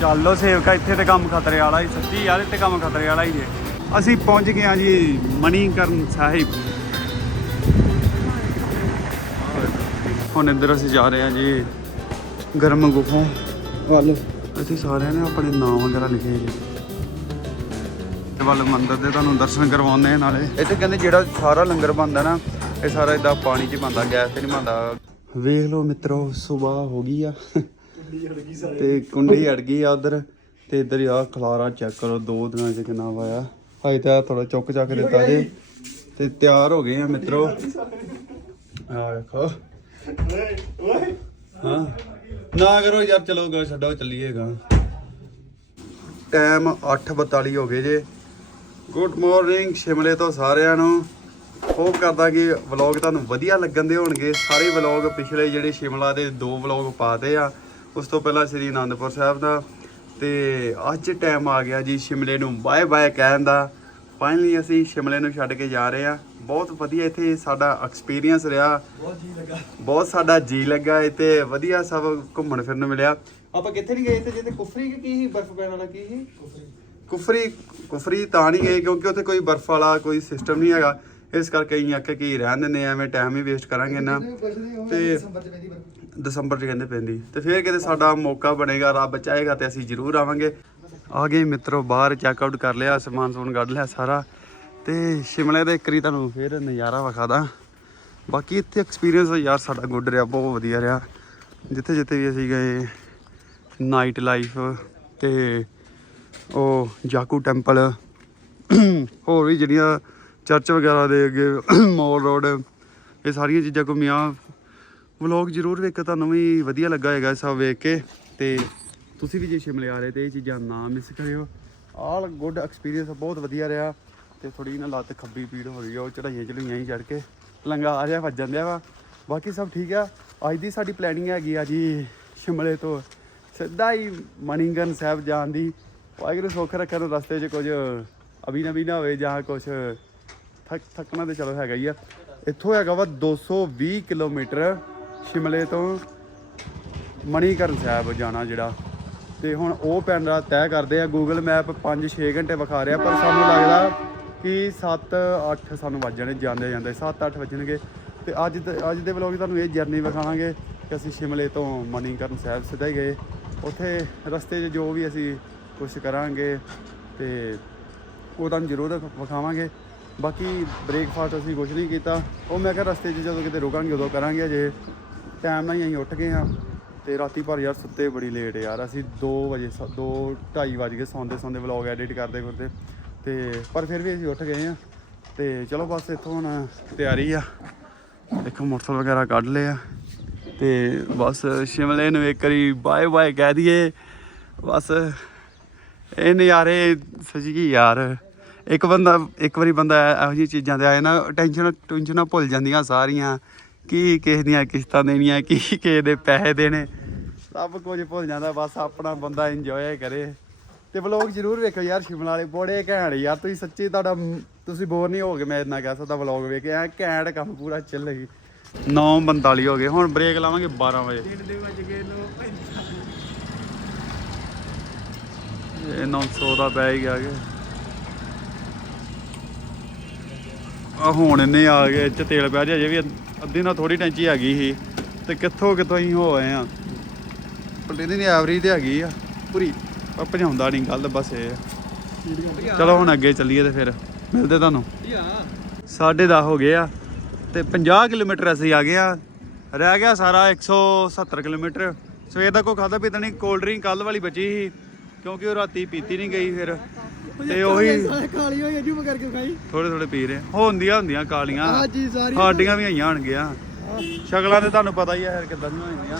ਚੱਲ ਲੋ ਸੇਵਕਾ, ਇੱਥੇ ਤੇ ਕੰਮ ਖਤਰੇ ਵਾਲਾ ਹੀ, ਸੱਚੀ ਯਾਰ, ਇੱਥੇ ਕੰਮ ਖਤਰੇ ਵਾਲਾ ਹੀ ਜੇ। ਅਸੀਂ ਪਹੁੰਚ ਗਏ ਹਾਂ ਜੀ ਮਣੀਕਰਨ ਸਾਹਿਬ। ਹੁਣ ਇੱਧਰ ਅਸੀਂ ਜਾ ਰਹੇ ਹਾਂ ਜੀ ਗਰਮ ਗੁਫਾ ਵੱਲ। ਅਸੀਂ ਸਾਰਿਆਂ ਨੇ ਆਪਣੇ ਨਾਮ ਵਗੈਰਾ ਲਿਖੇ ਜੀ। ਤੇ ਵੱਲ ਮੰਦਿਰ ਦੇ ਤੁਹਾਨੂੰ ਦਰਸ਼ਨ ਕਰਵਾਉਂਦੇ ਆ ਨਾਲੇ। ਇੱਥੇ ਕਹਿੰਦੇ ਜਿਹੜਾ ਸਾਰਾ ਲੰਗਰ ਬਣਦਾ ਨਾ, ਇਹ ਸਾਰਾ ਇਦਾਂ ਪਾਣੀ 'ਚ ਬਣਦਾ, ਗੈਸ ਤੇ ਨਹੀਂ ਬਣਦਾ। ਵੇਖ ਲਓ ਮਿੱਤਰੋ, ਸਵੇਰ ਹੋ ਗਈ ਆ। ਤੇ ਕੁੰਡੀ ਅੜ ਗਈ ਆ ਉਧਰ, ਤੇ ਇੱਧਰ ਆ ਖਲਾਰਾ ਚੈੱਕ ਕਰੋ, ਦੋ ਦਿਨਾਂ 'ਚ ਕਿੰਨਾ ਵਾਇਆ। ਹਾਈ ਤਾਂ ਥੋੜਾ ਚੁੱਕ ਚੱਕ ਦਿੱਤਾ ਜੇ। ਤੇ ਤਿਆਰ ਹੋ ਗਏ ਆ ਮਿੱਤਰੋ। ਆ ਵੇਖੋ। ਹਾਂ। ਨਾ ਕਰੋ ਯਾਰ, ਚਲੋ ਗਾ ਛੱਡੋ ਚੱਲੀਏਗਾ ਟਾਈਮ 8:42 ਹੋ ਗਏ ਜੇ। ਗੁੱਡ ਮਾਰਨਿੰਗ ਸ਼ਿਮਲੇ ਤੋਂ ਸਾਰਿਆਂ ਨੂੰ। ਹੋਪ ਕਰਦਾ ਕਿ ਵਲੌਗ ਤੁਹਾਨੂੰ ਵਧੀਆ ਲੱਗਣ ਦੇ ਹੋਣਗੇ। ਸਾਰੇ ਵਲੌਗ ਪਿਛਲੇ ਜਿਹੜੇ ਸ਼ਿਮਲਾ ਦੇ ਦੋ ਵਲੌਗ ਪਾਤੇ ਆ। ਉਸ ਤੋਂ ਪਹਿਲਾਂ ਸ੍ਰੀ ਅਨੰਦਪੁਰ ਸਾਹਿਬ ਦਾ ਤੇ ਅੱਜ ਟਾਈਮ ਆ ਗਿਆ ਜੀ ਸ਼ਿਮਲੇ ਨੂੰ ਬਾਏ ਬਾਏ ਕਹਿਣ ਦਾ। ਫਾਈਨਲੀ ਅਸੀਂ ਸ਼ਿਮਲੇ ਨੂੰ ਛੱਡ ਕੇ ਜਾ ਰਹੇ ਆ ਬਹੁਤ ਵਧੀਆ ਇੱਥੇ ਸਾਡਾ ਐਕਸਪੀਰੀਅੰਸ ਰਿਹਾ। ਬਹੁਤ ਜੀ ਲੱਗਾ। ਬਹੁਤ ਸਾਡਾ ਜੀ ਲੱਗਾ ਇੱਥੇ ਵਧੀਆ ਸਭ ਘੁੰਮਣ ਫਿਰਨ ਨੂੰ ਮਿਲਿਆ। ਆਪਾਂ ਕਿੱਥੇ ਨਹੀਂ ਗਏ ਇੱਥੇ? ਜਿੱਥੇ ਕੁਫਰੀ ਕਿ ਸੀ? ਬਰਫ਼ ਪੈਣ ਵਾਲਾ ਕੀ ਸੀ? ਕੁਫਰੀ। ਕੁਫਰੀ ਤਾਂ ਨਹੀਂ ਗਏ ਕਿਉਂਕਿ ਉੱਥੇ ਕੋਈ ਬਰਫ਼ ਵਾਲਾ ਕੋਈ ਸਿਸਟਮ ਨਹੀਂ ਹੈਗਾ। ਇਸ ਕਰਕੇ ਅਸੀਂ ਆਖਿਆ ਕਿ ਰਹਿਣ ਦਿੰਦੇ ਐਵੇਂ ਟਾਈਮ ਹੀ ਵੇਸਟ ਕਰਾਂਗੇ ਨਾ ਤੇ ਦਸੰਬਰ ਚ ਕਹਿੰਦੇ ਪੈਂਦੀ। ਤੇ ਫਿਰ ਕਿਤੇ ਸਾਡਾ ਮੌਕਾ ਬਣੇਗਾ, ਰੱਬ ਚਾਹੇਗਾ ਤੇ ਅਸੀਂ ਜ਼ਰੂਰ ਆਵਾਂਗੇ। ਆ ਗਏ ਮਿੱਤਰੋ, ਬਾਹਰ ਚੈੱਕ ਆਊਟ ਕਰ ਲਿਆ, ਸਮਾਨ ਸਮੂਨ ਕੱਢ ਲਿਆ ਸਾਰਾ। ਤੇ ਸ਼ਿਮਲੇ ਦਾ ਇੱਕਰੀ ਤੁਹਾਨੂੰ ਫਿਰ ਨਜ਼ਾਰਾ ਵਿਖਾਦਾ ਬਾਕੀ ਇੱਥੇ ਐਕਸਪੀਰੀਅੰਸ ਯਾਰ, ਸਾਡਾ ਗੁੱਡ ਰਿਹਾ, ਬਹੁਤ ਵਧੀਆ ਰਿਹਾ। ਜਿੱਥੇ ਜਿੱਥੇ ਵੀ ਅਸੀਂ ਗਏ ਨਾਈਟ ਲਾਈਫ ਤੇ ਉਹ ਜਾਕੂ ਟੈਂਪਲ ਹੋਰ ਵੀ ਜਿਹੜੀਆਂ ਚਰਚ ਵਗੈਰਾ ਦੇ ਅੱਗੇ ਮੋਲ ਰੋਡ ਇਹ ਸਾਰੀਆਂ ਚੀਜ਼ਾਂ ਘੁੰਮੀਆਂ। ਵਲੌਗ ਜ਼ਰੂਰ ਵੇਖੋ ਤੁਹਾਨੂੰ ਵੀ ਵਧੀਆ ਲੱਗਾ ਹੋਏਗਾ ਸਭ ਵੇਖ ਕੇ। ਤੇ ਤੁਸੀਂ ਵੀ ਜੇ ਸ਼ਿਮਲੇ ਆ ਰਹੇ ਤੇ ਇਹ ਚੀਜ਼ਾਂ ਨਾ ਮਿਸ ਕਰਿਓ। ਆਲ ਗੁੱਡ ਐਕਸਪੀਰੀਅੰਸ ਬਹੁਤ ਵਧੀਆ ਰਿਹਾ। ਤੇ ਥੋੜੀ ਨਾ ਲੱਤ ਖੱਬੀ ਪੀੜ ਹੋ ਰਹੀ ਆ, ਉਹ ਚੜਾਈਆਂ ਚੜੂਈਆਂ ਹੀ ਚੜ ਕੇ ਲੰਗਾ ਆ ਰਿਹਾ, ਵੱਜਣ ਦਿਆ ਵਾ। ਬਾਕੀ ਸਭ ਠੀਕ ਆ। ਅੱਜ ਦੀ ਸਾਡੀ ਪਲੈਨਿੰਗ ਹੈਗੀ ਆ ਜੀ ਸ਼ਿਮਲੇ ਤੋਂ ਸਿੱਧਾ ਹੀ ਮਣੀਗਨ ਸਾਹਿਬ ਜਾਣ ਦੀ। ਵਾਹਿਗੁਰੂ ਸੁੱਖ ਰੱਖਣ ਰਸਤੇ 'ਚ ਕੁਝ ਅਭੀ ਨਵੀ ਨਾ ਹੋਵੇ ਜਾਂ ਕੁਝ ਥੱਕ ਥੱਕਣਾ ਤੇ ਚਲੋ ਹੈਗਾ ਹੀ ਆ। ਇੱਥੋਂ ਹੈਗਾ ਵਾ 220 ਕਿਲੋਮੀਟਰ। ਸ਼ਿਮਲੇ ਤੋਂ ਮਣੀਕਰਨ ਸਾਹਿਬ ਜਾਣਾ ਜਿਹੜਾ। ਤੇ ਹੁਣ ਉਹ ਪੈਂਡਾ ਤੈਅ ਕਰਦੇ ਆ ਗੂਗਲ ਮੈਪ 5-6 ਘੰਟੇ ਵਿਖਾ ਰਿਹਾ, ਪਰ ਸਾਨੂੰ ਲੱਗਦਾ ਕਿ 7-8 ਸਾਨੂੰ ਵੱਜਣੇ ਜਾਂਦੇ ਜਾਂਦੇ 7-8 ਵੱਜਣਗੇ। ਤੇ ਅੱਜ ਦੇ- ਅੱਜ ਦੇ ਵਲੋਗ ਤੁਹਾਨੂੰ ਇਹ ਜਰਨੀ ਵਿਖਾਵਾਂਗੇ ਕਿ ਅਸੀਂ ਸ਼ਿਮਲੇ ਤੋਂ ਮਣੀਕਰਨ ਸਾਹਿਬ ਸਿੱਧਾ ਹੀ ਗਏ। ਉੱਥੇ ਰਸਤੇ 'ਚ ਜੋ ਵੀ ਅਸੀਂ ਕੁਝ ਕਰਾਂਗੇ ਤੇ ਉਹ ਤੁਹਾਨੂੰ ਜ਼ਰੂਰ ਵਿਖਾਵਾਂਗੇ। ਬਾਕੀ ਬ੍ਰੇਕਫਾਸਟ ਅਸੀਂ ਕੁਝ ਨਹੀਂ ਕੀਤਾ। ਉਹ ਮੈਂ ਕਿਹਾ ਰਸਤੇ 'ਚ ਜਦੋਂ ਕਿਤੇ ਰੁਕਾਂਗੇ ਉਦੋਂ ਕਰਾਂਗੇ ਜੇ ਟਾਈਮ ਨਾਲ ਹੀ ਅਸੀਂ ਉੱਠ ਗਏ ਹਾਂ ਤੇ ਰਾਤੀ ਭਰ ਯਾਰ ਸੁੱਤੇ ਬੜੀ ਲੇਟ ਯਾਰ। ਅਸੀਂ 2 ਵਜੇ 2 2:30 ਵਜ ਗਏ ਸੌਂਦੇ ਸੌਂਦੇ ਵਲੌਗ ਐਡਿਟ ਕਰਦੇ ਕਰਦੇ। ਤੇ ਪਰ ਫਿਰ ਵੀ ਅਸੀਂ ਉੱਠ ਗਏ ਹਾਂ। ਤੇ ਚਲੋ ਬਸ ਇੱਥੋਂ ਹੁਣ ਤਿਆਰੀ ਆ। ਦੇਖੋ ਮੋਟਰਸਾਈਕਲ ਵਗੈਰਾ ਕੱਢ ਲਏ ਆ। ਤੇ ਬਸ ਸ਼ਿਮਲੇ ਨੂੰ ਇੱਕ ਵਾਰੀ ਬਾਏ ਬਾਏ ਕਹਿ ਦਈਏ। ਬਸ ਇਹ ਨਜ਼ਾਰੇ ਸੱਚੀ ਯਾਰ। ਇੱਕ ਬੰਦਾ ਇੱਕ ਵਾਰੀ ਬੰਦਾ ਇਹੋ ਜਿਹੀ ਚੀਜ਼ਾਂ ਤੇ ਆਏ ਨਾ, ਟੈਨਸ਼ਨ ਟੈਨਸ਼ਨਾਂ ਭੁੱਲ ਜਾਂਦੀਆਂ ਸਾਰੀਆਂ। ਕੀ ਕਿਸੇ ਦੀਆਂ ਕਿਸ਼ਤਾਂ ਦੇਣੀਆਂ ਕੀ ਕਿਸੇ ਦੇ ਪੈਸੇ ਦੇਣੇ। ਸਭ ਕੁਝ ਭੁੱਲ ਜਾਂਦਾ ਬਸ ਆਪਣਾ ਬੰਦਾ ਇੰਜੋਏ ਕਰੇ। ਤੇ ਵਲੋਗ ਜ਼ਰੂਰ ਵੇਖੋ ਯਾਰ ਸ਼ਿਮਲਾ ਵਾਲੇ ਬੜੇ ਘੈਂਟ ਯਾਰ। ਤੁਸੀਂ ਸੱਚੀ ਤੁਹਾਡਾ ਤੁਸੀਂ ਬੋਰ ਨਹੀਂ ਹੋਗੇ ਮੈਂ ਇੰਨਾ ਕਹਿ ਸਕਦਾ ਵਲੋਗ ਵੇਖ ਕੇ। ਐ ਘੈਂਟ ਕੰਮ ਪੂਰਾ ਚੱਲੇਗੀ 9:45 ਹੋ ਗਏ ਹੁਣ ਬ੍ਰੇਕ ਲਾਵਾਂਗੇ 12 ਵਜੇ। ਤਿੰਨ ਦੇ ਵੱਜ ਗਏ ਲੋ ਇਹ 900 ਦਾ ਹੀ ਗਿਆ ਕਿ। ਆ ਹੁਣ ਇਹਨੇ ਆ ਗਏ ਚ ਤੇਲ ਪਿਆ ਜੇ ਅਜੇ ਵੀ ਅੱਧੀ ਨਾਲ ਥੋੜੀ ਟੈਂਚੀ ਹੈਗੀ ਸੀ ਤੇ ਕਿੱਥੋਂ ਕਿੱਥੋਂ ਅਸੀਂ ਹੋ ਆਏ ਆ ਪਰ ਇਹਦੀ ਐਵਰੇਜ ਤੇ ਹੈਗੀ ਆ, ਪੂਰੀ। ਪਰ ਭਜਾਉਂਦਾ ਨਹੀਂ ਗੱਲ ਬਸ ਇਹ ਆ। ਚਲੋ ਹੁਣ ਅੱਗੇ ਚੱਲੀਏ ਤੇ ਫਿਰ, ਮਿਲਦੇ ਤੁਹਾਨੂੰ। ਸਾਢੇ ਦਸ ਹੋ ਗਏ ਆ ਤੇ 50 ਕਿਲੋਮੀਟਰ ਅਸੀਂ ਆ ਗਏ ਆ। ਰਹਿ ਗਿਆ ਸਾਰਾ 170 ਕਿਲੋਮੀਟਰ। ਸਵੇਰ ਦਾ ਕੋਈ ਖਾਦਾ ਪੀਤਾ ਨਹੀਂ ਕੋਲਡ ਡਰਿੰਕ ਕੱਲ ਵਾਲੀ ਬਚੀ ਸੀ, ਕਿਉਂਕਿ ਉਹ ਰਾਤੀ ਪੀਤੀ ਨਹੀਂ ਗਈ ਫਿਰ। ਤੇ ਉਹੀ ਕਾਲੀ ਹੋਈ ਅਜੂ ਕਰਕੇ ਖਾਈ ਥੋੜੇ ਥੋੜੇ ਪੀ ਰਹੇ ਹੁੰਦੀਆਂ ਹੁੰਦੀਆਂ ਕਾਲੀਆਂ। ਆ ਜੀ ਸਾਰੀ ਸਾਡੀਆਂ ਵੀ ਆਈਆਂ ਹੋਣਗੀਆਂ। ਸ਼ਕਲਾਂ ਤੇ ਤੁਹਾਨੂੰ ਪਤਾ ਹੀ ਆ ਫਿਰ ਕਿੱਦਾਂ ਦੀਆਂ ਹੋਈਆਂ।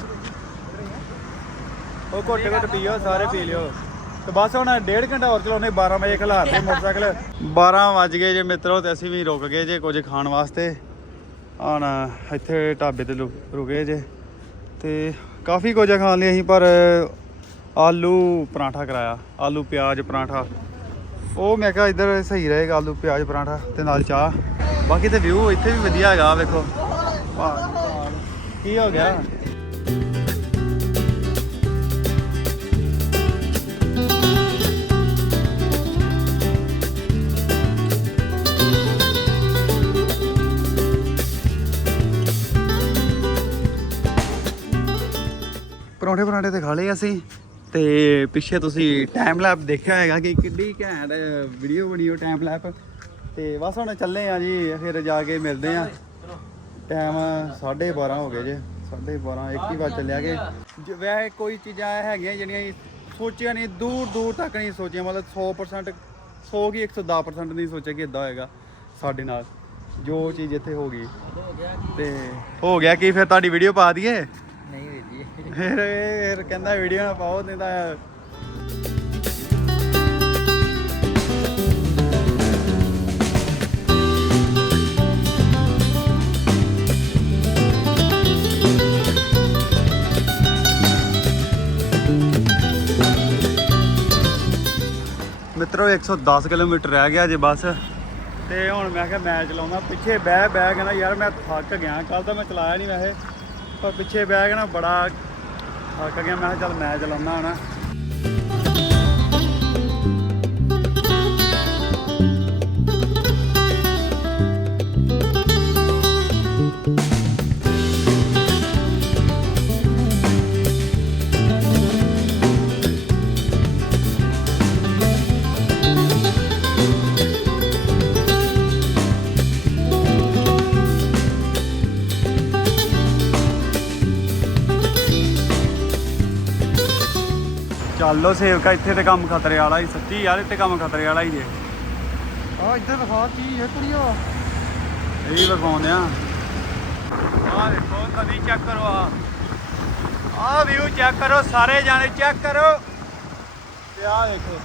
ਉਹ ਘੁੱਟ ਘੁੱਟ ਪੀਓ ਸਾਰੇ ਪੀ ਲਿਓ। ਤੇ ਬਸ ਹੁਣ ਡੇਢ ਘੰਟਾ ਹੋਰ ਚਲਾਉਣੇ 12 ਵਜੇ ਖਲਾਰਦੇ ਮੋਟਰਸਾਈਕਲ। 12 ਵੱਜ ਗਏ ਜੇ ਮਿੱਤਰੋ ਤੇ ਅਸੀਂ ਵੀ ਰੁਕ ਗਏ ਜੇ ਕੁਝ ਖਾਣ ਵਾਸਤੇ। ਹੁਣ ਇੱਥੇ ਢਾਬੇ ਤੇ ਰੁਕੇ ਜੇ। ਤੇ ਕਾਫੀ ਕੁਝ ਖਾਣ ਲਈ ਅਸੀਂ ਪਰ ਆਲੂ ਪਰਾਂਠਾ ਕਰਾਇਆ। ਆਲੂ ਪਿਆਜ਼ ਪਰਾਂਠਾ। ਉਹ ਮੈਂ ਕਿਹਾ ਇੱਧਰ ਸਹੀ ਰਹੇਗਾ ਆਲੂ ਪਿਆਜ਼ ਪਰਾਂਠਾ ਤੇ ਨਾਲ ਚਾਹ। ਬਾਕੀ ਤੇ ਵਿਊ ਇੱਥੇ ਵੀ ਵਧੀਆ ਹੈਗਾ, ਵੇਖੋ। ਕੀ ਹੋ ਗਿਆ? ਪਰੌਂਠੇ ਪਰਾਂਠੇ ਤੇ ਖਾ ਲਏ ਅਸੀਂ। ਤੇ ਪਿੱਛੇ ਤੁਸੀਂ ਟਾਈਮ ਲੈਪ ਦੇਖਿਆ ਹੋਏਗਾ ਕਿ ਕਿੰਨੀ ਘੈਂਟ ਵੀਡੀਓ ਬਣੀ ਉਹ ਟਾਈਮ ਲੈਪ ਤੇ ਬਸ ਹੁਣ ਚੱਲੇ ਆ ਜੀ, ਫਿਰ ਜਾ ਕੇ ਮਿਲਦੇ ਆ। ਟਾਈਮ 12:30 ਹੋ ਗਏ ਜੇ 12:30 ਇੱਕ ਹੀ ਵਾਰ ਚੱਲਿਆ ਕਿ। ਜ- ਵੈਸੇ ਕੋਈ ਚੀਜ਼ਾਂ ਹੈਗੀਆਂ ਜਿਹੜੀਆਂ ਅਸੀਂ ਸੋਚਿਆ ਨਹੀਂ, ਦੂਰ ਦੂਰ ਤੱਕ ਨਹੀਂ ਸੋਚਿਆ, ਮਤਲਬ 100% 100 ਕੀ 110% ਨਹੀਂ ਸੋਚਿਆ ਕਿ ਇਦਾਂ ਹੋਏਗਾ ਸਾਡੇ ਨਾਲ। ਜੋ ਚੀਜ਼ ਇੱਥੇ ਹੋ ਗਈ। ਤੇ ਹੋ ਗਿਆ ਕਿ, ਫਿਰ ਤੁਹਾਡੀ ਵੀਡੀਓ ਪਾ ਦਈਏ? ਫਿਰ ਇਹ- ਫਿਰ ਕਹਿੰਦਾ ਵੀਡੀਓ ਨਾ ਪਾਓ ਨਹੀਂ ਤਾਂ ਮਿੱਤਰੋ 110 ਕਿਲੋਮੀਟਰ ਰਹਿ ਗਿਆ ਜੇ ਬਸ। ਤੇ ਹੁਣ ਮੈਂ ਕਿਹਾ ਮੈਂ ਚਲਾਉਣਾ ਪਿੱਛੇ ਬਹਿ ਬਹਿ ਕੇ ਨਾ ਯਾਰ ਮੈਂ ਥੱਕ ਗਿਆ ਕੱਲ ਤਾਂ ਮੈਂ ਚਲਾਇਆ ਨਹੀਂ ਵੈਸੇ। ਪਰ ਪਿੱਛੇ ਬਹਿ ਕੇ ਨਾ ਬੜਾ ਥੱਕ ਗਿਆ ਮੈਂ ਕਿਹਾ ਚੱਲ ਮੈਂ ਚਲਾਉਣਾ ਹੁਣ ਚੱਲੋ ਸੇਵਕਾ ਇੱਥੇ ਤੇ ਕੰਮ ਖਤਰੇ ਵਾਲਾ ਹੀ ਸੱਚੀ ਯਾਰ ਇੱਥੇ ਕੰਮ ਖਤਰੇ ਵਾਲਾ ਹੀ ਜੇ। ਆ ਇੱਧਰ ਦਿਖਾ ਚੀਜ਼ ਹੈ ਕੁੜੀਓ। ਇਹ ਲਗਾਉਂਦੇ ਆ। ਆਹ ਦੇਖੋ ਨਦੀ ਚੈੱਕ ਕਰੋ ਆ ਆਹ ਵਿਊ ਚੈੱਕ ਕਰੋ ਸਾਰੇ ਜਾਣੇ ਚੈੱਕ ਕਰੋ। ਤੇ ਆਹ ਦੇਖੋ।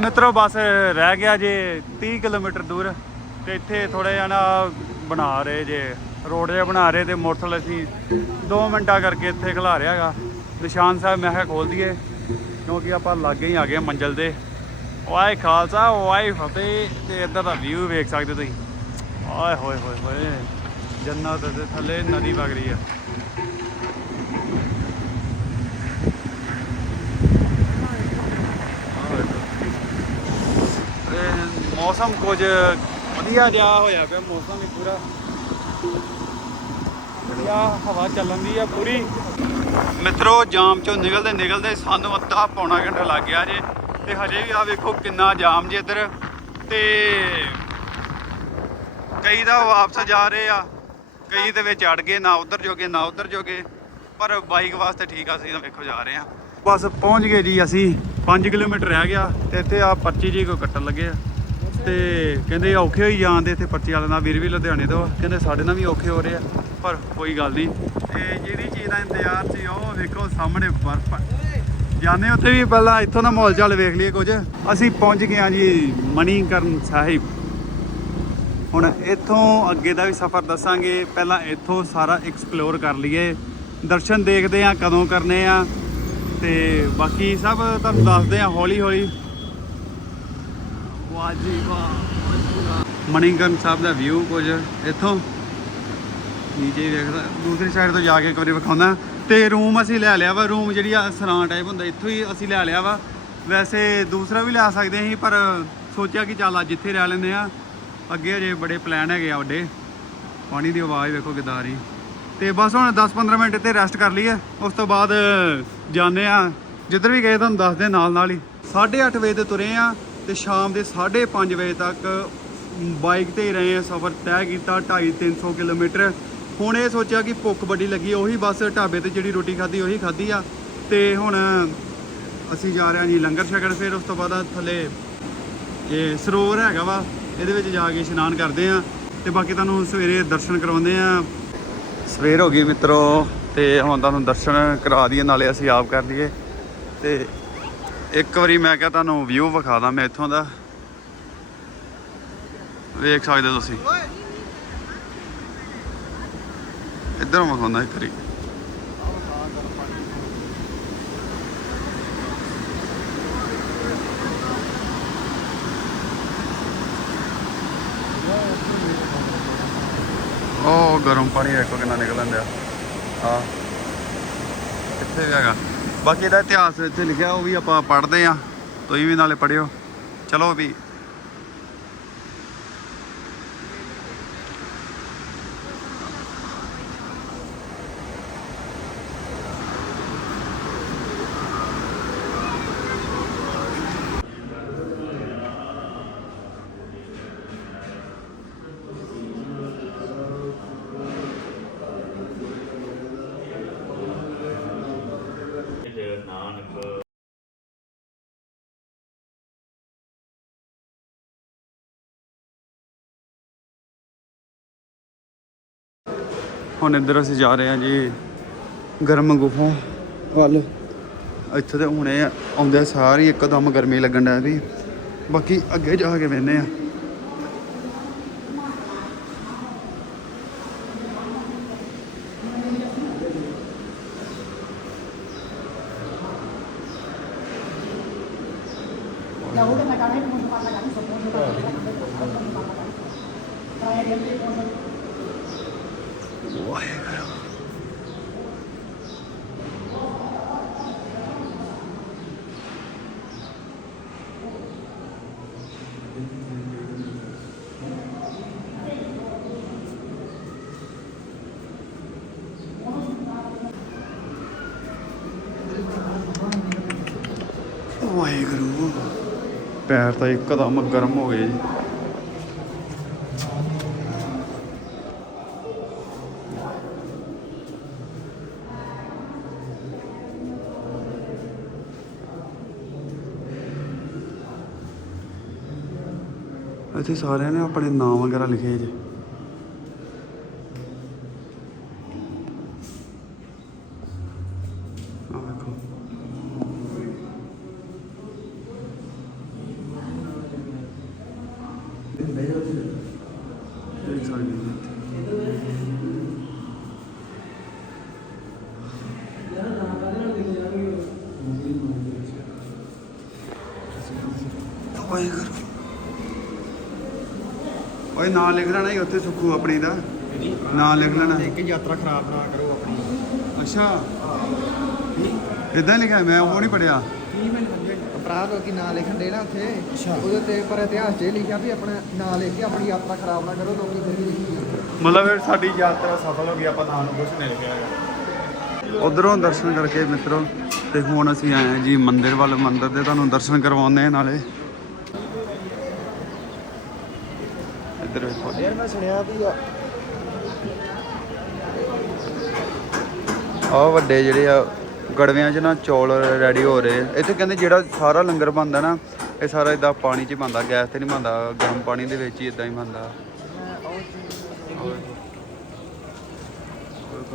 ਮਿੱਤਰੋ ਬਸ ਰਹਿ ਗਿਆ ਜੇ 30 ਕਿਲੋਮੀਟਰ ਦੂਰ ਤੇ ਇੱਥੇ ਥੋੜਾ ਨਾ ਬਣਾ ਰਹੇ ਜੇ। ਰੋਡ ਜਿਹਾ ਬਣਾ ਰਹੇ ਤੇ ਮੋਟਰਸਾਈਕਲ ਅਸੀਂ 2 ਮਿੰਟਾਂ ਕਰਕੇ ਇੱਥੇ ਖਿਲਾ ਰਿਹਾ ਹੈਗਾ। ਨਿਸ਼ਾਨ ਸਾਹਿਬ ਮੈਂ ਕਿਹਾ ਖੋਲ ਦਈਏ, ਕਿਉਂਕਿ ਆਪਾਂ ਲਾਗੇ ਹੀ ਆ ਗਏ ਮੰਜ਼ਲ ਦੇ। ਵਾਹਿ ਖਾਲਸਾ, ਵਾਹਿ ਫਤਿਹ। ਤੇ ਇੱਧਰ ਦਾ ਵਿਊ ਵੇਖ ਸਕਦੇ ਤੁਸੀਂ। ਆਏ ਹੋਏ ਹੋਏ ਹੋਏ। ਜੰਨਤ ਦੇ ਥੱਲੇ ਨਦੀ ਵਗ ਰਹੀ ਆ। ਮੌਸਮ ਕੁਝ ਵਧੀਆ ਜਿਹਾ ਹੋਇਆ ਪਿਆ, ਮੌਸਮ ਹੀ ਪੂਰਾ। ਵਧੀਆ ਹਵਾ ਚੱਲਣ ਦੀ ਆ ਪੂਰੀ। ਮਿੱਤਰੋ, ਜਾਮ ਚੋਂ ਨਿਕਲਦੇ ਨਿਕਲਦੇ ਸਾਨੂੰ ਅੱਧਾ ਪੌਣਾ ਘੰਟਾ ਲੱਗ ਗਿਆ ਜੇ। ਤੇ ਹਜੇ ਵੀ ਆ ਵੇਖੋ ਕਿੰਨਾ ਜਾਮ ਜੇ ਇੱਧਰ। ਤੇ ਕਈ ਤਾਂ ਵਾਪਸ ਜਾ ਰਹੇ ਆ। ਕਈ ਦੇ ਵਿੱਚ ਅੜ ਗਏ, ਨਾ ਉਧਰ ਜੋਗੇ, ਨਾ ਉਧਰ ਜੋਗੇ। ਪਰ ਬਾਈਕ ਵਾਸਤੇ ਠੀਕ ਆ, ਅਸੀਂ ਤਾਂ ਵੇਖੋ ਜਾ ਰਹੇ ਆ। ਬਸ ਪਹੁੰਚ ਗਏ ਜੀ ਅਸੀਂ। 5 ਕਿਲੋਮੀਟਰ ਰਹਿ ਗਿਆ। ਤੇ ਇੱਥੇ ਆ ਪਰਚੀ ਜੀ ਕੋ ਕੱਟਣ ਲੱਗੇ ਆ। ਤੇ ਕਹਿੰਦੇ ਔਖੇ ਹੋਈ ਜਾਂਦੇ ਇੱਥੇ ਪਰਚੀ ਵਾਲੇ ਨਾਲ। ਵੀਰ ਵੀ ਲੁਧਿਆਣੇ ਤੋਂ ਕਹਿੰਦੇ ਸਾਡੇ ਨਾਲ ਵੀ ਔਖੇ ਹੋ ਰਹੇ ਆ। ਪਰ ਕੋਈ ਗੱਲ ਨਹੀਂ। ਤੇ ਜਿਹੜੀ ਚੀਜ਼ ਦਾ ਇੰਤਜ਼ਾਰ ਸੀ, ਉਹ ਵੇਖੋ ਸਾਹਮਣੇ ਬਰਫ਼ ਆ। ਜਾਂਦੇ ਉੱਥੇ ਵੀ ਪਹਿਲਾਂ ਇੱਥੋਂ ਦਾ ਮਾਹੌਲ ਚਾਲ ਵੇਖ ਲਈਏ ਕੁਝ। ਅਸੀਂ ਪਹੁੰਚ ਗਏ ਆ ਜੀ ਮਣੀਕਰਨ ਸਾਹਿਬ। ਹੁਣ ਇੱਥੋਂ ਅੱਗੇ ਦਾ ਵੀ ਸਫ਼ਰ ਦੱਸਾਂਗੇ। ਪਹਿਲਾਂ ਇੱਥੋਂ ਸਾਰਾ ਐਕਸਪਲੋਰ ਕਰ ਲਈਏ। ਦਰਸ਼ਨ ਦੇਖਦੇ ਆ ਕਦੋਂ ਕਰਨੇ ਆ। ਤੇ ਬਾਕੀ ਸਭ ਤੁਹਾਨੂੰ ਦੱਸਦੇ ਆ ਹੌਲੀ ਹੌਲੀ ਵਾਹ ਜੀ ਵਾਹ। ਮਣੀਕਰਨ ਸਾਹਿਬ ਦਾ ਵਿਊ ਕੁਝ ਇੱਥੋਂ। ਨੀਚੇ ਵੇਖਦਾ, ਦੂਸਰੀ ਸਾਈਡ ਤੋਂ ਜਾ ਕੇ ਇੱਕ ਵਾਰੀ ਵਿਖਾਉਂਦਾ। ਤੇ ਰੂਮ ਅਸੀਂ ਲੈ ਲਿਆ ਵਾ ਰੂਮ ਜਿਹੜੀ ਆ ਸਰਾਂ ਟਾਈਪ ਹੁੰਦਾ, ਇੱਥੋਂ ਹੀ ਅਸੀਂ ਲੈ ਲਿਆ ਵਾ। ਵੈਸੇ ਦੂਸਰਾ ਵੀ ਲੈ ਸਕਦੇ ਸੀ ਪਰ ਸੋਚਿਆ ਕਿ ਚੱਲ ਅੱਜ ਇੱਥੇ ਰਹਿ ਲੈਂਦੇ ਆ। ਅੱਗੇ ਅਜੇ ਬੜੇ ਪਲਾਨ ਹੈਗੇ ਆ ਵੱਡੇ। ਪਾਣੀ ਦੀ ਆਵਾਜ਼ ਵੇਖੋ ਕਿੱਦਾਂ ਆ ਰਹੀ। ਤੇ ਬਸ ਹੁਣ 10-15 ਮਿੰਟ ਇੱਥੇ ਰੈਸਟ ਕਰ ਲਈਏ। ਉਸ ਤੋਂ ਬਾਅਦ ਜਾਂਦੇ ਆ। ਜਿੱਧਰ ਵੀ ਗਏ ਤੁਹਾਨੂੰ ਦੱਸਦੇ ਨਾਲ ਨਾਲ ਹੀ। 8:30 ਵਜੇ ਤੇ ਤੁਰੇ ਆ ਤੇ ਸ਼ਾਮ ਦੇ 5:30 ਵਜੇ ਤੱਕ ਬਾਈਕ ਤੇ ਹੀ ਰਹੇ ਆ। ਸਫ਼ਰ ਤੈਅ ਕੀਤਾ 2.5-300 ਕਿਲੋਮੀਟਰ। ਹੁਣ ਇਹ ਸੋਚਿਆ ਕਿ ਭੁੱਖ ਬੜੀ ਲੱਗੀ ਉਹੀ ਬਸ ਢਾਬੇ ਤੇ ਜਿਹੜੀ ਰੋਟੀ ਖਾਧੀ ਉਹੀ ਖਾਧੀ ਆ। ਤੇ ਹੁਣ ਅਸੀਂ ਜਾ ਰਹੇ ਹਾਂ ਜੀ ਲੰਗਰ ਛਕਣ ਫਿਰ ਉਸ ਤੋਂ ਬਾਅਦ ਥੱਲੇ ਇਹ ਸਰੋਵਰ ਹੈਗਾ ਵਾ ਇਹਦੇ ਵਿੱਚ ਜਾ ਕੇ ਇਸ਼ਨਾਨ ਕਰਦੇ ਆ ਤੇ ਬਾਕੀ ਤੁਹਾਨੂੰ ਸਵੇਰੇ ਦਰਸ਼ਨ ਕਰਾਉਂਦੇ ਆ ਸਵੇਰ ਹੋ ਗਈ ਮਿੱਤਰੋ ਤੇ ਹੁਣ ਤੁਹਾਨੂੰ ਦਰਸ਼ਨ ਕਰਾ ਦਈਏ ਨਾਲੇ ਅਸੀਂ ਆਪ ਕਰ ਲਈਏ। ਤੇ ਇੱਕ ਵਾਰੀ ਮੈਂ ਕਿਹਾ ਤੁਹਾਨੂੰ ਵਿਊ ਵਿਖਾ ਦਾਂ ਮੈਂ ਇੱਥੋਂ ਦਾ। ਵੇਖ ਸਕਦੇ ਤੁਸੀਂ। ਇੱਧਰੋਂ ਵਿਖਾਉਂਦਾ ਇੱਕ ਵਾਰੀ। ਉਹ ਗਰਮ ਪਾਣੀ ਦੇਖੋ ਕਿੰਨਾ ਨਿਕਲਣ ਡਿਆ। ਆ ਕਿੱਥੇ ਹੈਗਾ। ਬਾਕੀ ਇਹਦਾ ਇਤਿਹਾਸ ਇੱਥੇ ਲਿਖਿਆ, ਉਹ ਵੀ ਆਪਾਂ ਪੜ੍ਹਦੇ ਆ ਤੁਸੀਂ ਵੀ ਨਾਲੇ ਪੜਿਓ ਚਲੋ ਵੀ। ਹੁਣ ਇੱਧਰ ਅਸੀਂ ਜਾ ਰਹੇ ਹਾਂ ਜੀ ਗਰਮ ਗੁਫਾ ਵੱਲ। ਇੱਥੇ ਤੇ ਹੁਣੇ ਆਉਂਦੇ ਸਾਰੀ ਇੱਕਦਮ ਗਰਮੀ ਲੱਗਣ ਡੈ ਵੀ ਬਾਕੀ ਅੱਗੇ ਜਾ ਕੇ ਵੇਨੇ ਆ ਪੈਰ ਤਾਂ ਇੱਕਦਮ ਗਰਮ ਹੋ ਗਏ ਜੀ। ਇੱਥੇ ਸਾਰਿਆਂ ਨੇ ਆਪਣੇ ਨਾਮ ਵਗੈਰਾ ਲਿਖੇ ਜੀ। ਲਿਖ ਲੈਣਾ ਹੀ ਉੱਥੇ ਸੁੱਖੂ ਆਪਣੀ ਦਾ? ਨਾਂ ਲਿਖ ਲੈਣਾ। ਕਿ ਯਾਤਰਾ ਖਰਾਬ ਨਾ ਕਰੋ ਆਪਣੀ। ਅੱਛਾ। ਇਦਾਂ ਲਿਖਿਆ ਮੈਂ ਉਹ ਨਹੀਂ ਪੜਿਆ ਕੀ ਮੈਨੂੰ ਸਮਝੇ ਅਪਰਾਧ ਲੋਕੀ ਨਾਂ ਲਿਖਣ ਦੇ ਨਾ ਉੱਥੇ? ਉਹਦੇ ਤੇ ਪਰ ਇਤਿਹਾਸ 'ਚ ਇਹ ਲਿਖਿਆ ਵੀ ਆਪਣਾ ਨਾਂ ਲਿਖ ਕੇ ਆਪਣੀ ਯਾਤਰਾ ਖਰਾਬ ਨਾ ਕਰੋ ਲੋਕੀ ਫਿਰ ਵੀ ਲਿਖੀ ਜਾਂਦੇ ਮਤਲਬ ਫਿਰ ਸਾਡੀ ਯਾਤਰਾ ਸਫਲ ਹੋ ਗਈ ਆਪਾਂ ਨਾਂ ਨੂੰ ਕੁਝ ਨਹੀਂ ਲਿਖਿਆ ਹੈਗਾ। ਉਧਰੋਂ ਦਰਸ਼ਨ ਕਰਕੇ ਮਿੱਤਰੋ ਤੇ ਹੁਣ ਅਸੀਂ ਆਏ ਹਾਂ ਜੀ ਮੰਦਿਰ ਵੱਲ ਮੰਦਿਰ ਦੇ ਤੁਹਾਨੂੰ ਦਰਸ਼ਨ ਕਰਵਾਉਂਦੇ ਆ ਨਾਲੇ। ਇੱਧਰ ਵੇਖੋ ਯਾਰ ਮੈਂ ਸੁਣਿਆ ਵੀ ਆ। ਵੱਡੇ ਜਿਹੜੇ ਆ ਗੜਵਿਆਂ 'ਚ ਨਾ ਚੌਲ ਰੈਡੀ ਹੋ ਰਹੇ। ਆ ਇੱਥੇ ਕਹਿੰਦੇ ਜਿਹੜਾ ਸਾਰਾ ਲੰਗਰ ਬਣਦਾ ਨਾ ਇਹ ਸਾਰਾ ਇਦਾਂ ਪਾਣੀ 'ਚ ਬਣਦਾ ਗੈਸ ਤੇ ਨਹੀਂ ਬਣਦਾ ਗਰਮ ਪਾਣੀ ਦੇ ਵਿੱਚ ਹੀ ਇਦਾਂ ਹੀ ਬਣਦਾ। ਕੋਈ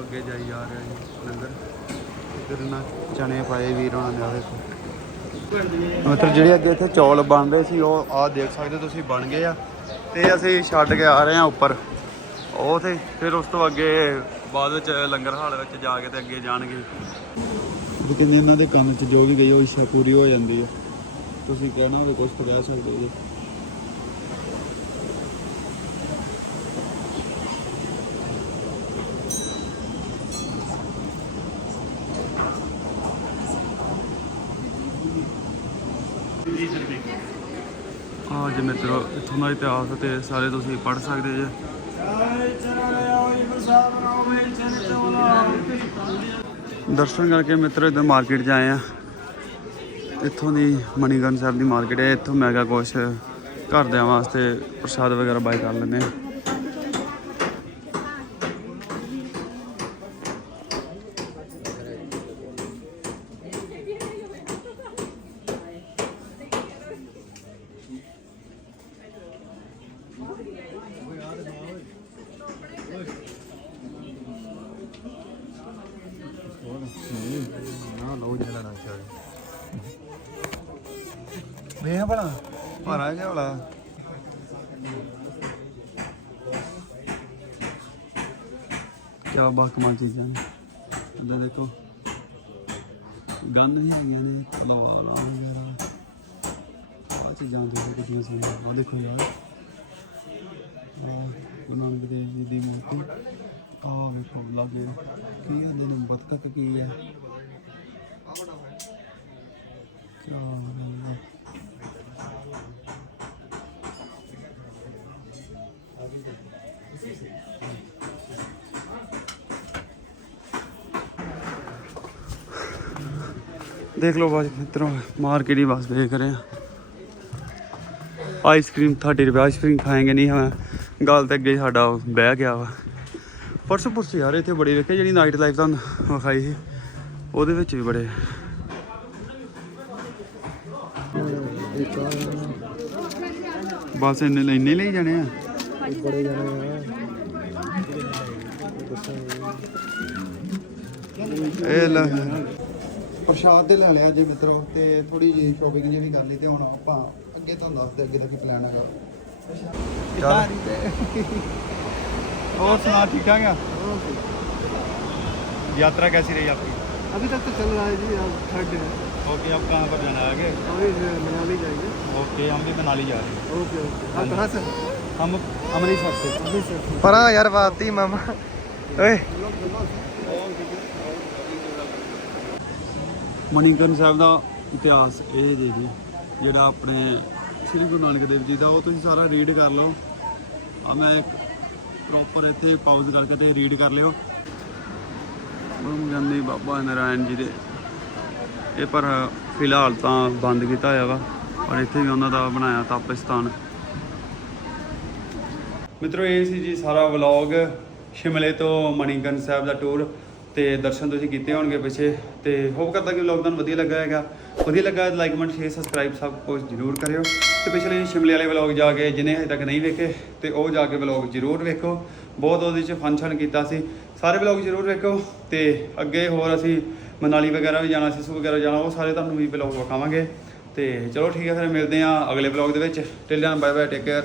ਅੱਗੇ ਜਾਈ ਜਾ ਰਿਹਾ ਜੀ ਲੰਗਰ। ਇੱਧਰ ਨਾ ਚਣੇ ਪਾਏ ਵੀਰ ਹੋਣਾ ਨੇ ਆ ਦੇਖੋ। ਮਤਲਬ ਜਿਹੜੇ ਅੱਗੇ ਇੱਥੇ ਚੌਲ ਬਣਦੇ ਸੀ ਉਹ ਆ ਦੇਖ ਸਕਦੇ ਤੁਸੀਂ ਬਣ ਗਏ ਆ। ਤੇ ਅਸੀਂ ਛੱਡ ਕੇ ਆ ਰਹੇ ਆ ਉੱਪਰ। ਉਹ ਤੇ ਫਿਰ ਉਸ ਤੋਂ ਅੱਗੇ ਬਾਅਦ ਵਿੱਚ ਲੰਗਰ ਹਾਲ ਵਿੱਚ ਜਾ ਕੇ ਤੇ ਅੱਗੇ ਜਾਣਗੇ। ਕਹਿੰਦੇ ਇਹਨਾਂ ਦੇ ਕੰਨ 'ਚ ਜੋ ਵੀ ਗਈ ਉਹ ਇੱਛਾ ਪੂਰੀ ਹੋ ਜਾਂਦੀ ਹੈ ਤੁਸੀਂ ਕਹਿਣਾ ਹੋਵੇ ਕੁਝ ਤਾਂ ਕਹਿ ਸਕਦੇ ਜੀ। ਆ ਜੀ ਮਿੱਤਰੋ ਇੱਥੋਂ ਦਾ ਇਤਿਹਾਸ ਤੇ ਸਾਰੇ ਤੁਸੀਂ ਪੜ੍ਹ ਸਕਦੇ ਜੇ। ਦਰਸ਼ਨ ਕਰਕੇ ਮਿੱਤਰੋ, ਇੱਧਰ ਮਾਰਕੀਟ 'ਚ ਆਏ ਆ। ਇੱਥੋਂ ਦੀ ਮਣੀਗਨ ਸਾਹਿਬ ਦੀ ਮਾਰਕੀਟ ਹੈ। ਇੱਥੋਂ ਮੈਗਾ ਕੁਛ ਘਰਦਿਆਂ ਵਾਸਤੇ ਪ੍ਰਸ਼ਾਦ ਵਗੈਰਾ ਬਾਈ ਕਰ ਲੈਂਦੇ ਆ। ਕਿਆ ਬਾਕਮਾਲ ਚੀਜ਼ਾਂ ਨੇ। ਇੱਧਰ ਦੇਖੋ, ਗੰਨ ਹੀ ਹੈਗੀਆਂ ਨੇ, ਲਵਾਲਾ ਵਗੈਰਾ। ਆ ਚੀਜ਼ਾਂ ਦੇਖੋ, ਕਿੰਨੀਆਂ ਸੋਹਣੀਆਂ। ਆ ਦੇਖੋ ਯਾਰ। ਆਹ ਗੁਰੂ ਨਾਨਕ ਦੇਵ ਜੀ ਦੀ ਮੂਰਤੀ। ਆ ਵੇਖੋ, ਲਾਗੇ ਕੀ ਹੁੰਦੇ ਨੇ ਬਤਕ ਕੀ ਹੈ ਕਿਆ ਦੇਖ ਲਓ ਬਾਜ, ਮਿੱਤਰੋ ਮਾਰਕੀਟ ਹੀ ਬਸ ਦੇਖ ਰਹੇ ਆ ਆਈਸਕ੍ਰੀਮ 30 ਰੁਪਏ ਆਈਸਕ੍ਰੀਮ ਖਾਏਗੇ ਨਹੀਂ, ਹਾਂ, ਗੱਲ ਤੇ ਅੱਗੇ ਸਾਡਾ ਬਹਿ ਗਿਆ ਵਾ। ਪਰਸੋਂ ਪਰਸੋਂ ਯਾਰ, ਇੱਥੇ ਬੜੀ ਵੇਖੇ ਜਿਹੜੀ ਨਾਈਟ ਲਾਈਫ ਤੁਹਾਨੂੰ ਵਿਖਾਈ ਸੀ, ਉਹਦੇ ਵਿੱਚ ਵੀ ਬੜੇ। ਬਸ ਇੰਨੇ ਇੰਨੇ ਲਈ ਜਾਣੇ ਆ ਜਾਣੇ ਆ? ਇਹ ਲੈ। ਪ੍ਰਸ਼ਾਦ ਤੇ ਲੈ ਲਿਆ ਜੇ ਮਿੱਤਰੋ ਤੇ ਥੋੜੀ ਜਿਹੀ ਸ਼ੋਪਿੰਗ ਜੇ ਵੀ ਕਰ ਲਈ ਤੇ ਹੁਣ ਆਪਾਂ ਅੱਗੇ ਤੁਹਾਨੂੰ ਦੱਸਦੇ ਅੱਗੇ ਦਾ ਕੀ ਪਲਾਨ ਹੈਗਾ और सुना ठीक ठाक है यात्रा कैसी रही आपकी अभी तक तो चल रहा है जी अब थर्ड है ओके आप कहाँ पर जाना है आगे अभी मनाली जाएंगे ओके हम भी मनाली जा रहे हैं ओके ओके आप कहाँ से हम अमृतसर से अमृतसर ਪਰਾਂ ਯਾਰ ਬਾਤੀ ਮਾਮਾ ਓਏ ਮਣੀਕਰਨ ਸਾਹਿਬ ਦਾ ਇਤਿਹਾਸ ਇਹ ਜੀ ਜੀ ਜਿਹੜਾ ਆਪਣੇ ਸ੍ਰੀ ਗੁਰੂ ਨਾਨਕ ਦੇਵ ਜੀ ਦਾ, ਉਹ ਤੁਸੀਂ ਸਾਰਾ ਰੀਡ ਕਰ ਲਓ। ਆ ਮੈਂ ਪ੍ਰੋਪਰ ਇੱਥੇ ਪਾਉਜ਼ ਕਰਕੇ ਤੇ ਰੀਡ ਕਰ ਲਿਓ। ਬ੍ਰਹਮ ਗਿਆਨੀ ਬਾਬਾ ਨਾਰਾਇਣ ਜੀ ਦੇ। ਇਹ ਪਰ ਫਿਲਹਾਲ ਤਾਂ ਬੰਦ ਕੀਤਾ ਹੋਇਆ ਵਾ, ਪਰ ਇੱਥੇ ਵੀ ਉਹਨਾਂ ਦਾ ਬਣਾਇਆ ਤਪ ਸਥਾਨ ਮਿੱਤਰੋ, ਇਹ ਸੀ ਜੀ ਸਾਰਾ ਵਲੌਗ ਸ਼ਿਮਲੇ ਤੋਂ ਮਣੀਕਰਨ ਸਾਹਿਬ ਦਾ ਟੂਰ ਤੇ ਦਰਸ਼ਨ ਤੁਸੀਂ ਕੀਤੇ ਹੋਣਗੇ ਪਿੱਛੇ। ਤੇ ਹੋਪ ਕਰਦਾ ਕਿ ਵਲੌਗ ਤੁਹਾਨੂੰ ਵਧੀਆ ਲੱਗਾ ਹੈਗਾ। ਵਧੀਆ ਲੱਗਾ ਲਾਈਕ ਕਮੈਂਟ ਸ਼ੇਅਰ ਸਬਸਕ੍ਰਾਈਬ ਸਭ ਕੁਝ ਜਰੂਰ ਕਰਿਓ। ਤੇ ਪਿਛਲੇ ਸ਼ਿਮਲੇ ਵਾਲੇ ਵਲੌਗ ਜਾ ਕੇ ਜਿਹਨੇ ਹਜੇ ਤੱਕ ਨਹੀਂ ਵੇਖੇ, ਤੇ ਉਹ ਜਾ ਕੇ ਵਲੌਗ ਜਰੂਰ ਵੇਖੋ। ਬਹੁਤ ਉਹਦੇ ਚ ਫੰਕਸ਼ਨ ਕੀਤਾ ਸੀ। ਸਾਰੇ ਵਲੌਗ ਜਰੂਰ ਵੇਖੋ। ਤੇ ਅੱਗੇ ਹੋਰ ਅਸੀਂ ਮਨਾਲੀ ਵਗੈਰਾ ਵੀ ਜਾਣਾ, ਸਿਸੂ ਵਗੈਰਾ ਜਾਣਾ, ਉਹ ਸਾਰੇ ਤੁਹਾਨੂੰ ਵੀ ਵਲੌਗ ਵਿਖਾਵਾਂਗੇ। ਤੇ ਚਲੋ ਠੀਕ ਹੈ ਫਿਰ ਮਿਲਦੇ ਹਾਂ ਅਗਲੇ ਵਲੌਗ ਦੇ ਵਿੱਚ। Till bye bye take care